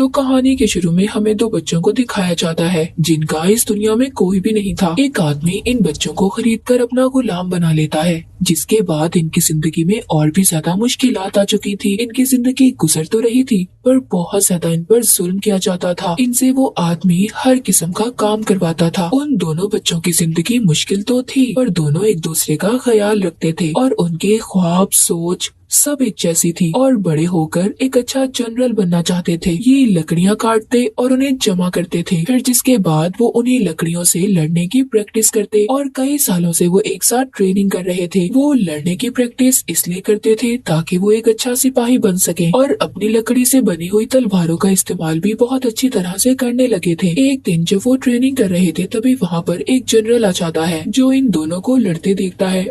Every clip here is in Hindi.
तो कहानी के शुरू में हमें दो बच्चों को दिखाया जाता है जिनका इस दुनिया में कोई भी नहीं था। एक आदमी इन बच्चों को खरीद कर अपना गुलाम बना लेता है, जिसके बाद इनकी जिंदगी में और भी ज्यादा मुश्किलात आ चुकी थी। इनकी जिंदगी गुजर तो रही थी पर बहुत ज्यादा इन पर जुल्म किया जाता था। इनसे वो आदमी हर किस्म का काम करवाता था। उन दोनों बच्चों की जिंदगी मुश्किल तो थी पर दोनों एक दूसरे का ख्याल रखते थे और उनके ख्वाब सोच सब एक जैसी थी और बड़े होकर एक अच्छा जनरल बनना चाहते थे। ये लकड़ियाँ काटते और उन्हें जमा करते थे, फिर जिसके बाद वो उन्हीं लकड़ियों से लड़ने की प्रैक्टिस करते और कई सालों से वो एक साथ ट्रेनिंग कर रहे थे। वो लड़ने की प्रैक्टिस इसलिए करते थे ताकि वो एक अच्छा सिपाही बन सके और अपनी लकड़ी से बनी हुई तलवारों का इस्तेमाल भी बहुत अच्छी तरह से करने लगे थे। एक दिन जब वो ट्रेनिंग कर रहे थे तभी वहाँ पर एक जनरल आ जाता है जो इन दोनों को लड़ते देखता है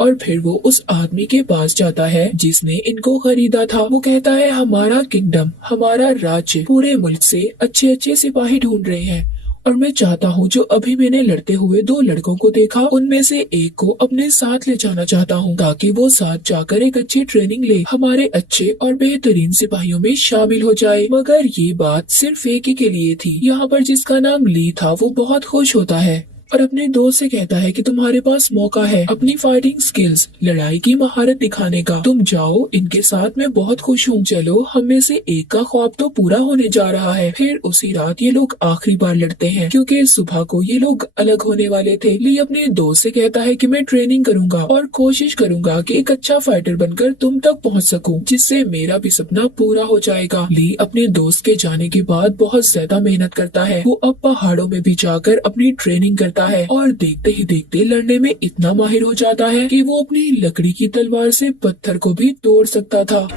और फिर वो उस आदमी के पास जाता है जिसने इनको खरीदा था। वो कहता है, हमारा किंगडम, हमारा राज्य पूरे मुल्क से अच्छे अच्छे सिपाही ढूंढ रहे हैं और मैं चाहता हूँ जो अभी मैंने लड़ते हुए दो लड़कों को देखा उनमें से एक को अपने साथ ले जाना चाहता हूँ ताकि वो साथ जाकर एक अच्छी ट्रेनिंग ले, हमारे अच्छे और बेहतरीन सिपाहियों में शामिल हो जाए। मगर ये बात सिर्फ एक ही के लिए थी। यहाँ पर जिसका नाम ली था वो बहुत खुश होता है और अपने दोस्त से कहता है कि तुम्हारे पास मौका है अपनी फाइटिंग स्किल्स, लड़ाई की महारत दिखाने का। तुम जाओ, इनके साथ मैं बहुत खुश हूँ। चलो, हम में से एक का ख्वाब तो पूरा होने जा रहा है। फिर उसी रात ये लोग आखिरी बार लड़ते हैं क्योंकि सुबह को ये लोग अलग होने वाले थे। ली अपने दोस्त से कहता है कि मैं ट्रेनिंग करूंगा और कोशिश करूंगा कि एक अच्छा फाइटर बनकर तुम तक पहुँच सकूँ, जिससे मेरा भी सपना पूरा हो जाएगा। ली अपने दोस्त के जाने के बाद बहुत ज्यादा मेहनत करता है। वो अब पहाड़ों में भी जाकर अपनी ट्रेनिंग करता है और देखते ही देखते लड़ने में इतना माहिर हो जाता है कि वो अपनी लकड़ी की तलवार से पत्थर को भी तोड़ सकता था।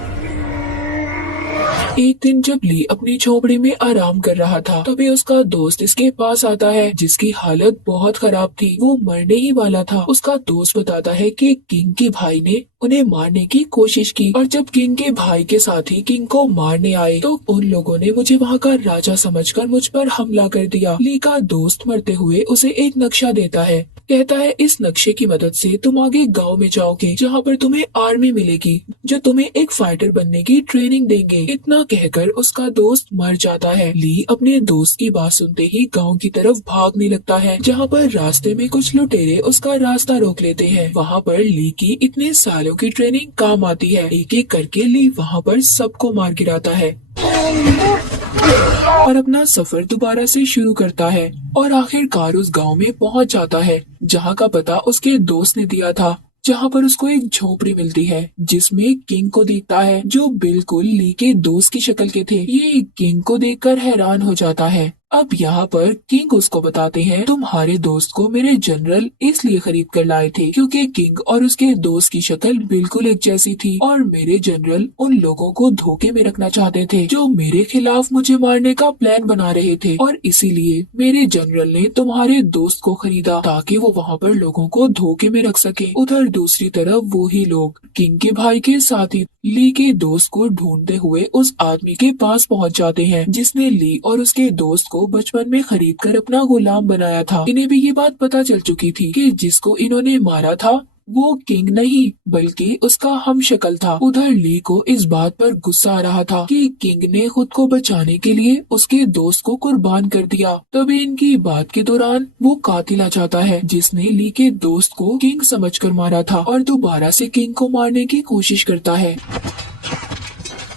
एक दिन जब ली अपनी झोपड़ी में आराम कर रहा था तभी उसका दोस्त इसके पास आता है जिसकी हालत बहुत खराब थी। वो मरने ही वाला था। उसका दोस्त बताता है कि किंग के भाई ने उन्हें मारने की कोशिश की और जब किंग के भाई के साथी किंग को मारने आए तो उन लोगों ने मुझे वहाँ का राजा समझकर मुझ पर हमला कर दिया। ली का दोस्त मरते हुए उसे एक नक्शा देता है, कहता है इस नक्शे की मदद से तुम आगे गांव में जाओगे जहाँ पर तुम्हें आर्मी मिलेगी जो तुम्हें एक फाइटर बनने की ट्रेनिंग देंगे। इतना कहकर उसका दोस्त मर जाता है। ली अपने दोस्त की बात सुनते ही गांव की तरफ भागने लगता है जहाँ पर रास्ते में कुछ लुटेरे उसका रास्ता रोक लेते हैं। वहाँ पर ली की इतने सालों की ट्रेनिंग काम आती है। एक एक करके ली वहाँ पर सबको मार गिराता है और अपना सफर दोबारा से शुरू करता है और आखिरकार उस गांव में पहुंच जाता है जहां का पता उसके दोस्त ने दिया था, जहां पर उसको एक झोपड़ी मिलती है जिसमें किंग को देखता है जो बिल्कुल ली के दोस्त की शक्ल के थे। ये किंग को देखकर हैरान हो जाता है। अब यहाँ पर किंग उसको बताते हैं, तुम्हारे दोस्त को मेरे जनरल इसलिए खरीद कर लाए थे क्योंकि किंग और उसके दोस्त की शक्ल बिल्कुल एक जैसी थी और मेरे जनरल उन लोगों को धोखे में रखना चाहते थे जो मेरे खिलाफ मुझे मारने का प्लान बना रहे थे और इसीलिए मेरे जनरल ने तुम्हारे दोस्त को खरीदा ताकि वो वहाँ पर लोगों को धोखे में रख सके। उधर दूसरी तरफ वो ही लोग किंग के भाई के साथ ही ली के दोस्त को ढूंढते हुए उस आदमी के पास पहुंच जाते हैं जिसने ली और उसके दोस्त को बचपन में खरीद कर अपना गुलाम बनाया था। इन्हें भी ये बात पता चल चुकी थी कि जिसको इन्होंने मारा था वो किंग नहीं बल्कि उसका हमशक्ल था। उधर ली को इस बात पर गुस्सा आ रहा था कि किंग ने खुद को बचाने के लिए उसके दोस्त को कुर्बान कर दिया। तभी इनकी बात के दौरान वो कातिल आ जाता है जिसने ली के दोस्त को किंग समझकर मारा था और दोबारा से किंग को मारने की कोशिश करता है।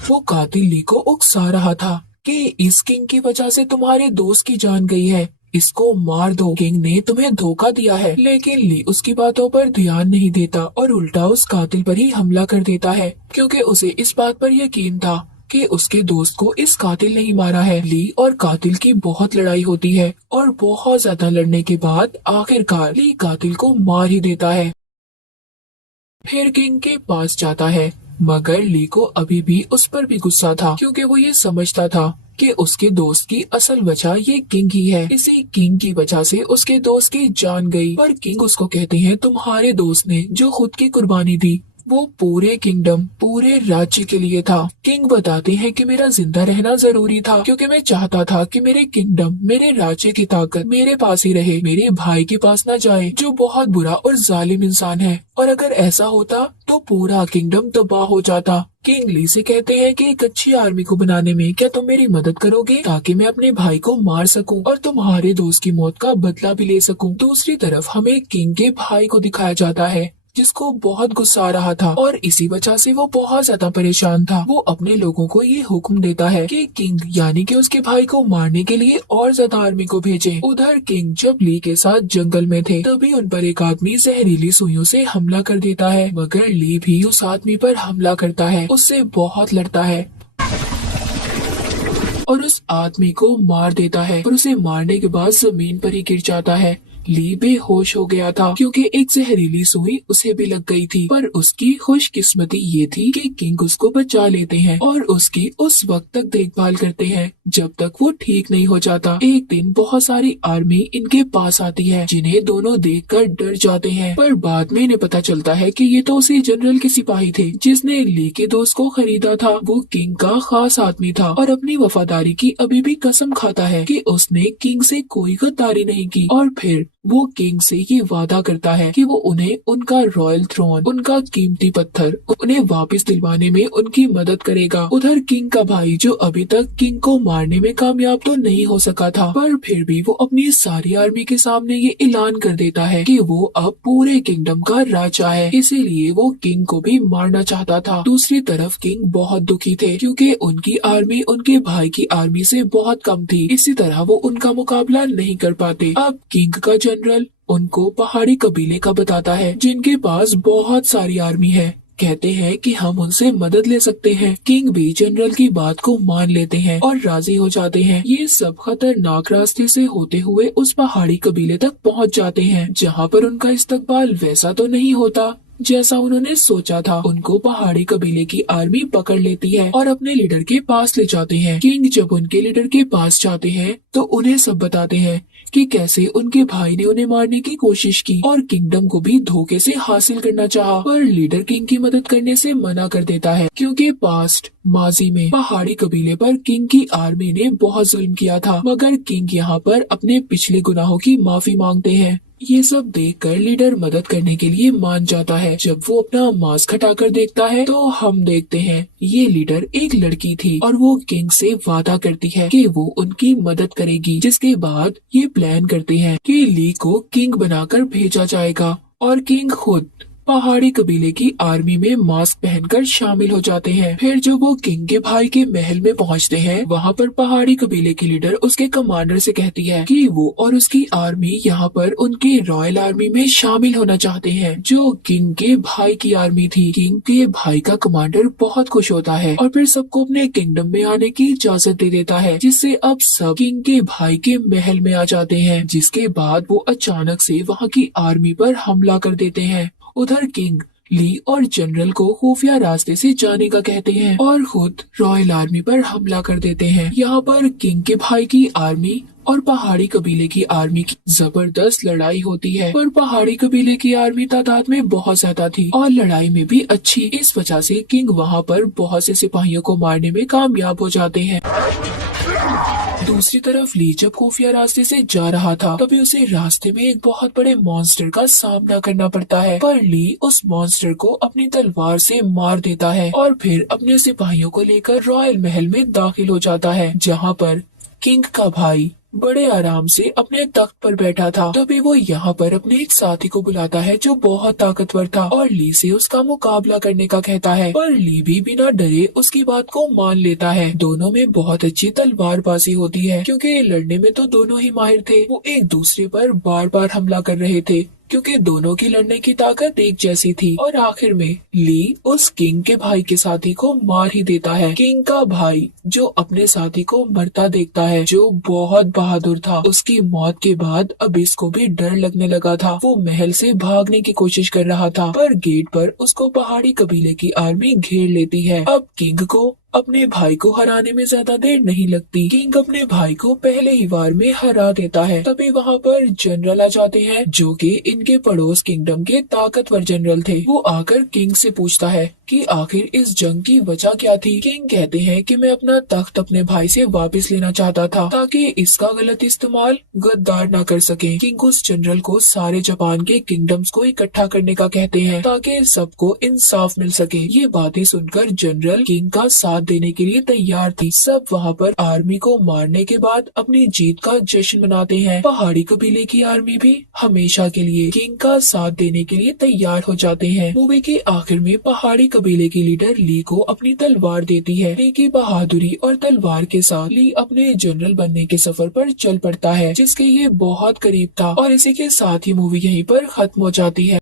वो कातिल ली को उकसा रहा था कि इस किंग की वजह से तुम्हारे दोस्त की जान गई है, इसको मार दो। किंग ने तुम्हें धोखा दिया है। लेकिन ली उसकी बातों पर ध्यान नहीं देता और उल्टा उस कातिल पर ही हमला कर देता है क्योंकि उसे इस बात पर यकीन था कि उसके दोस्त को इस कातिल ने ही मारा है। ली और कातिल की बहुत लड़ाई होती है और बहुत ज्यादा लड़ने के बाद आखिरकार ली कातिल को मार ही देता है। फिर किंग के पास जाता है मगर ली को अभी भी उस पर भी गुस्सा था क्योंकि वो ये समझता था कि उसके दोस्त की असल वजह ये किंग ही है। इसी किंग की वजह से उसके दोस्त की जान गई। पर किंग उसको कहते हैं, तुम्हारे दोस्त ने जो खुद की कुर्बानी दी वो पूरे किंगडम, पूरे राज्य के लिए था। किंग बताते हैं कि मेरा जिंदा रहना जरूरी था क्योंकि मैं चाहता था कि मेरे किंगडम, मेरे राज्य की ताकत मेरे पास ही रहे, मेरे भाई के पास न जाए जो बहुत बुरा और जालिम इंसान है। और अगर ऐसा होता तो पूरा किंगडम तबाह हो जाता। किंग ली से कहते हैं कि एक अच्छी आर्मी को बनाने में क्या तुम मेरी मदद करोगे ताकि मैं अपने भाई को मार सकूं और तुम्हारे दोस्त की मौत का बदला भी ले सकूं। दूसरी तरफ हमें किंग के भाई को दिखाया जाता है जिसको बहुत गुस्सा आ रहा था और इसी वजह से वो बहुत ज्यादा परेशान था। वो अपने लोगों को ये हुक्म देता है कि किंग यानी कि उसके भाई को मारने के लिए और ज्यादा आर्मी को भेजे। उधर किंग जब ली के साथ जंगल में थे तभी उन पर एक आदमी जहरीली सुइयों से हमला कर देता है, मगर ली भी उस आदमी पर हमला करता है, उससे बहुत लड़ता है और उस आदमी को मार देता है और उसे मारने के बाद जमीन पर ही गिर जाता है। ली बेहोश हो गया था क्योंकि एक जहरीली सुई उसे भी लग गई थी, पर उसकी खुशकिस्मती ये थी कि किंग उसको बचा लेते हैं और उसकी उस वक्त तक देखभाल करते हैं जब तक वो ठीक नहीं हो जाता। एक दिन बहुत सारी आर्मी इनके पास आती है जिन्हें दोनों देखकर डर जाते हैं, पर बाद में इन्हें पता चलता है कि ये तो उसी जनरल के सिपाही थे जिसने ली के दोस्त को खरीदा था। वो किंग का खास आदमी था और अपनी वफादारी की अभी भी कसम खाता है कि उसने किंग से कोई गद्दारी नहीं की। और फिर वो किंग से ये वादा करता है कि वो उन्हें उनका रॉयल थ्रोन, उनका कीमती पत्थर उन्हें वापस दिलवाने में उनकी मदद करेगा। उधर किंग का भाई जो अभी तक किंग को मारने में कामयाब तो नहीं हो सका था, पर फिर भी वो अपनी सारी आर्मी के सामने ये ऐलान कर देता है कि वो अब पूरे किंगडम का राजा है, इसीलिए वो किंग को भी मारना चाहता था। दूसरी तरफ किंग बहुत दुखी थे क्योंकि उनकी आर्मी उनके भाई की आर्मी से बहुत कम थी, इसी तरह वो उनका मुकाबला नहीं कर पाते। अब किंग का जनरल उनको पहाड़ी कबीले का बताता है जिनके पास बहुत सारी आर्मी है। कहते हैं कि हम उनसे मदद ले सकते हैं। किंग भी जनरल की बात को मान लेते हैं और राजी हो जाते हैं। ये सब खतरनाक रास्ते से होते हुए उस पहाड़ी कबीले तक पहुंच जाते हैं जहां पर उनका इस्तकबाल वैसा तो नहीं होता जैसा उन्होंने सोचा था। उनको पहाड़ी कबीले की आर्मी पकड़ लेती है और अपने लीडर के पास ले जाते हैं। किंग जब उनके लीडर के पास जाते हैं तो उन्हें सब बताते हैं कि कैसे उनके भाई ने उन्हें मारने की कोशिश की और किंगडम को भी धोखे से हासिल करना चाहा, पर लीडर किंग की मदद करने से मना कर देता है क्योंकि माजी में पहाड़ी कबीले पर किंग की आर्मी ने बहुत जुल्म किया था, मगर किंग यहाँ पर अपने पिछले गुनाहों की माफी मांगते हैं। ये सब देखकर लीडर मदद करने के लिए मान जाता है। जब वो अपना मास्क हटाकर देखता है तो हम देखते हैं ये लीडर एक लड़की थी और वो किंग से वादा करती है कि वो उनकी मदद करेगी, जिसके बाद ये प्लान करते हैं कि ली को किंग बनाकर भेजा जाएगा और किंग खुद पहाड़ी कबीले की आर्मी में मास्क पहनकर शामिल हो जाते हैं। फिर जब वो किंग के भाई के महल में पहुंचते हैं वहाँ पर पहाड़ी कबीले की लीडर उसके कमांडर से कहती है कि वो और उसकी आर्मी यहाँ पर उनके रॉयल आर्मी में शामिल होना चाहते हैं जो किंग के भाई की आर्मी थी। किंग के भाई का कमांडर बहुत खुश होता है और फिर सबको अपने किंगडम में आने की इजाजत दे देता है, जिससे अब सब किंग के भाई के महल में आ जाते हैं। जिसके बाद वो अचानक से वहाँ की आर्मी पर हमला कर देते हैं। उधर किंग ली और जनरल को खुफिया रास्ते से जाने का कहते हैं और खुद रॉयल आर्मी पर हमला कर देते हैं। यहाँ पर किंग के भाई की आर्मी और पहाड़ी कबीले की आर्मी की जबरदस्त लड़ाई होती है, पर पहाड़ी कबीले की आर्मी तादाद में बहुत ज्यादा थी और लड़ाई में भी अच्छी। इस वजह से किंग वहाँ पर बहुत से सिपाहियों को मारने में कामयाब हो जाते हैं। दूसरी तरफ ली जब खुफिया रास्ते से जा रहा था तभी उसे रास्ते में एक बहुत बड़े मॉन्स्टर का सामना करना पड़ता है, पर ली उस मॉन्स्टर को अपनी तलवार से मार देता है और फिर अपने सिपाहियों को लेकर रॉयल महल में दाखिल हो जाता है जहाँ पर किंग का भाई बड़े आराम से अपने तख्त पर बैठा था। तभी वो यहाँ पर अपने एक साथी को बुलाता है जो बहुत ताकतवर था और ली से उसका मुकाबला करने का कहता है, पर ली भी बिना डरे उसकी बात को मान लेता है। दोनों में बहुत अच्छी तलवारबाजी होती है क्योंकि लड़ने में तो दोनों ही माहिर थे। वो एक दूसरे पर बार बार हमला कर रहे थे क्योंकि दोनों की लड़ने की ताकत एक जैसी थी और आखिर में ली उस किंग के भाई के साथी को मार ही देता है। किंग का भाई जो अपने साथी को मरता देखता है, जो बहुत बहादुर था, उसकी मौत के बाद अब इसको भी डर लगने लगा था। वो महल से भागने की कोशिश कर रहा था पर गेट पर उसको पहाड़ी कबीले की आर्मी घेर लेती है। अब किंग को अपने भाई को हराने में ज्यादा देर नहीं लगती। किंग अपने भाई को पहले ही वार में हरा देता है। तभी वहाँ पर जनरल आ जाते हैं जो कि इनके पड़ोस किंगडम के ताकतवर जनरल थे। वो आकर किंग से पूछता है कि आखिर इस जंग की वजह क्या थी। किंग कहते हैं कि मैं अपना तख्त अपने भाई से वापस लेना चाहता था ताकि इसका गलत इस्तेमाल गद्दार न कर सके। किंग उस जनरल को सारे जापान के किंगडम्स को इकट्ठा करने का कहते हैं ताकि सबको इंसाफ मिल सके। ये बातें सुनकर जनरल किंग का साथ देने के लिए तैयार थी। सब वहाँ पर आर्मी को मारने के बाद अपनी जीत का जश्न मनाते हैं। पहाड़ी कबीले की आर्मी भी हमेशा के लिए किंग का साथ देने के लिए तैयार हो जाते हैं। मूवी के आखिर में पहाड़ी कबीले की लीडर ली को अपनी तलवार देती है। ली की बहादुरी और तलवार के साथ ली अपने जनरल बनने के सफर पर चल पड़ता है जिसके ये बहुत करीब था। और इसी के साथ ही मूवी यहीं पर खत्म हो जाती है।